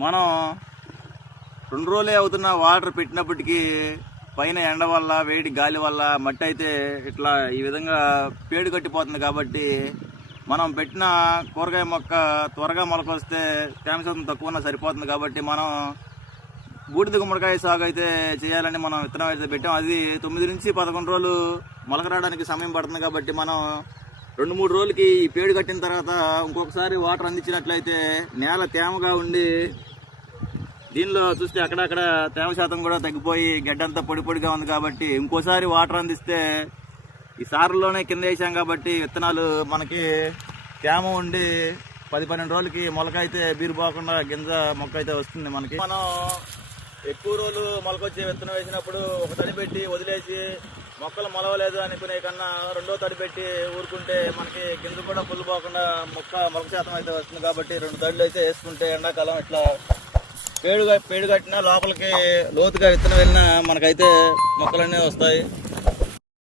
మనం 2 రోజులే అవుతున్న వాటర్ పెట్టినప్పటికీ పైన ఎండ వల్ల వేడి గాలి వల్ల మట్టి అయితే ఇట్లా ఈ విధంగా పేడు కట్టిపోతుంది. కాబట్టి మనం పెట్టిన కూరగాయ మొక్క త్వరగా మొలకొస్తే తేమ శాతం తక్కువ సరిపోతుంది. కాబట్టి మనం బూడిద గుమ్మడికాయ సాగు అయితే చేయాలని మనం విత్తనం అయితే పెట్టాం. అది 9 నుంచి 11 రోజులు మొలక రావడానికి సమయం పడుతుంది. కాబట్టి మనం 2-3 రోజులకి ఈ పేడు కట్టిన తర్వాత ఇంకొకసారి వాటర్ అందించినట్లయితే నేల తేమగా ఉండి దీనిలో చూస్తే అక్కడక్కడ తేమ శాతం కూడా తగ్గిపోయి గడ్డంతా పొడి పొడిగా ఉంది. కాబట్టి ఇంకోసారి వాటర్ అందిస్తే ఈ సార్లోనే కింద వేసాం కాబట్టి విత్తనాలు మనకి తేమ ఉండి 10-12 రోజులకి మొలక అయితే బీరుపోకుండా గింజ మొక్క అయితే వస్తుంది. మనకి మనం ఎక్కువ రోజులు మొలకొచ్చే విత్తనం వేసినప్పుడు ఒక తడి పెట్టి వదిలేసి మొక్కలు మొలవలేదు అనుకునే కన్నా రెండో తడి పెట్టి ఊరుకుంటే మనకి గింజ కూడా పుల్లిపోకుండా మొలక శాతం అయితే వస్తుంది. కాబట్టి 2 తడులు అయితే వేసుకుంటే ఎండాకాలం ఇట్లా పేడు కట్టినా లోపలికి లోతుగా విత్తనం వెళ్ళినా మనకైతే మొక్కలన్నీ వస్తాయి.